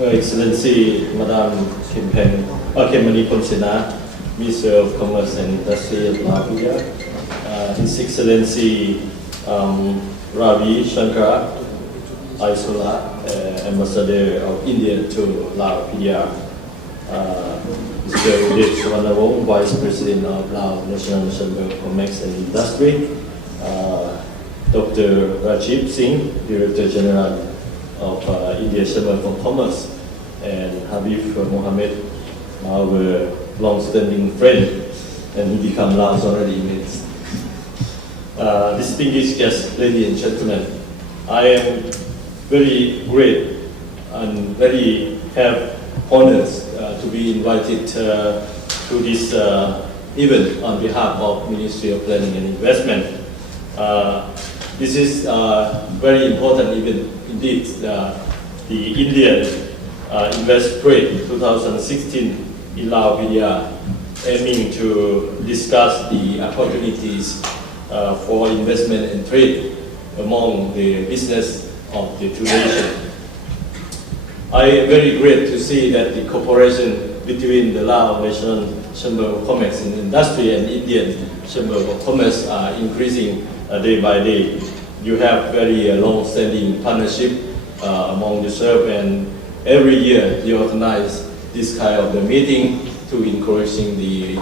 Her Excellency Madam Kemmani Phomsena, Minister of Commerce and Industry of Latvia, His Excellency Ravi Shankar Aisola, Ambassador of India to Latvia, Mr. Udit Suvarnavong, Vice President of Lao National Chamber of Commerce and Industry, Dr. Rajiv Singh, Director General of India Chamber of Commerce, and Habib Mohammed, our long-standing friend, and he became Laos already mates. Distinguished guests, ladies and gentlemen, I am very great and very have honors to be invited to this event on behalf of Ministry of Planning and Investment. This is a very important event indeed. The Indian Invest Trade 2016 in Latvia, aiming to discuss the opportunities for investment and trade among the business of the two nations. I am very great to see that the cooperation between the Lao National Chamber of Commerce and Industry and Indian Chamber of Commerce are increasing day by day. You have very long-standing partnership among yourself, and every year you organize this kind of the meeting to encouraging the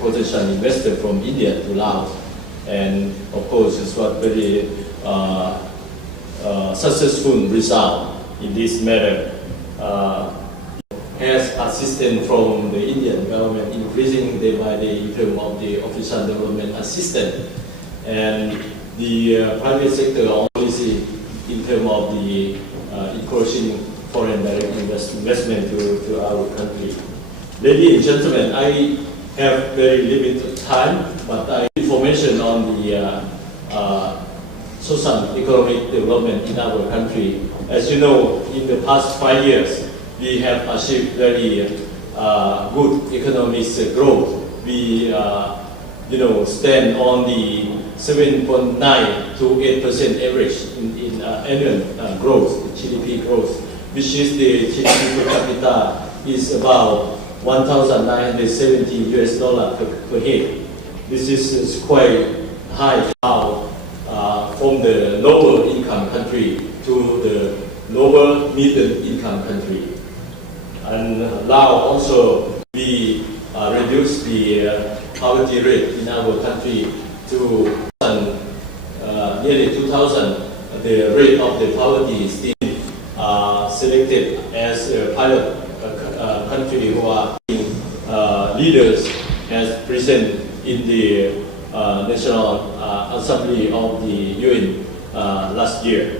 potential investor from India to Laos. And of course, it's what very successful result in this matter. Has assistance from the Indian government increasing day by day in terms of the official development assistance, and the private sector policy in terms of the encouraging foreign direct investment to our country. Ladies and gentlemen, I have very limited time, but information on the social economic development in our country. As you know, in the past 5 years, we have achieved very good economic growth. We stand on the 7.9 to 8% average in annual growth, GDP growth, which is the GDP per capita is about $1,970 per head. This is quite high now from the lower income country to the lower middle income country. And Laos also, we reduce the poverty rate in our country to nearly 2,000. The rate of the poverty is still selected as a pilot country who are leaders as present in the National Assembly of the UN last year.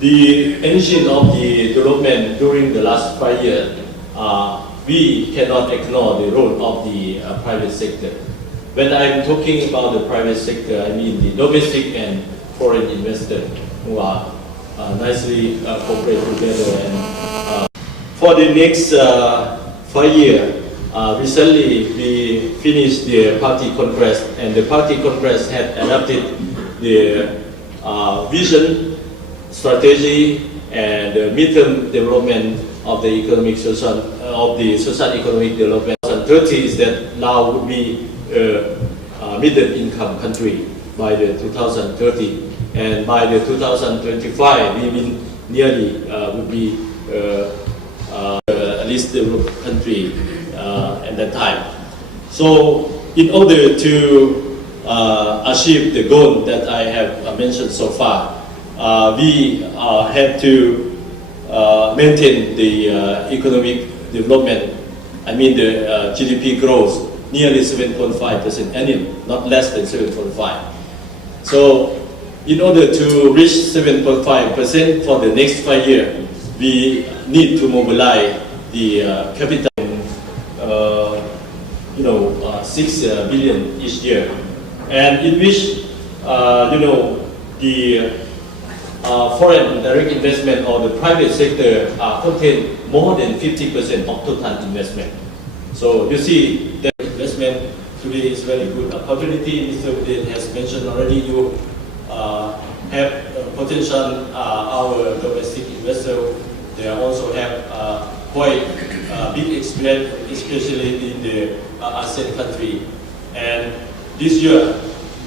The engine of the development during the last 5 years, we cannot ignore the role of the private sector. When I'm talking about the private sector, I mean the domestic and foreign investors who are nicely cooperate together. And for the next 5 years, recently we finished the Party Congress, and the Party Congress had adopted the vision, strategy, and the midterm development of the economic social economic development. 2030 is that Laos would be a middle income country by the 2030, and by the 2025 we mean nearly would be at least developed country at that time. So in order to achieve the goal that I have mentioned so far, we have to maintain the economic development, I mean the GDP growth, nearly 7.5% annual, not less than 7.5. So in order to reach 7.5% for the next 5 years, we need to mobilize the capital, 6 billion each year, and in which the foreign direct investment or the private sector contain more than 50% of total investment. So you see that investment today is very good opportunity. Mr. Udit has mentioned already, you have potential our domestic investor They also have quite big experience, especially in the ASEAN country. And this year,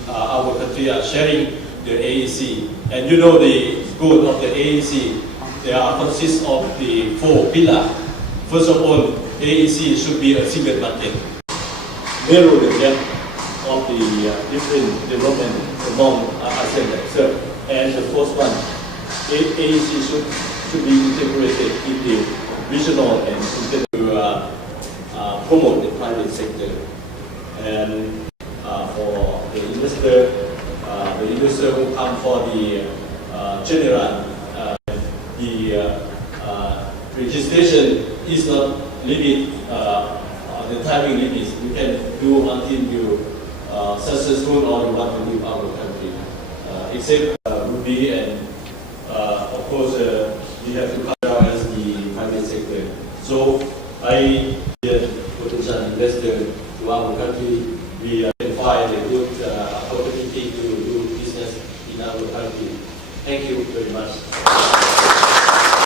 our country are sharing the AEC. And you know the goal of the AEC, they are consist of the 4 pillars. First of all, AEC should be a single market. Narrow the gap of the different development among ASEAN itself. And the fourth one, AEC should be integrated in the regional and to promote the private sector. And for the investor who come for the general, the registration is not limit, the timing limit. You can do until you successful or you want to leave our country. Except Ruby and of course we have to cover as the private sector. So I potential investor to our country, we can find a good opportunity to do business in our country. Thank you very much.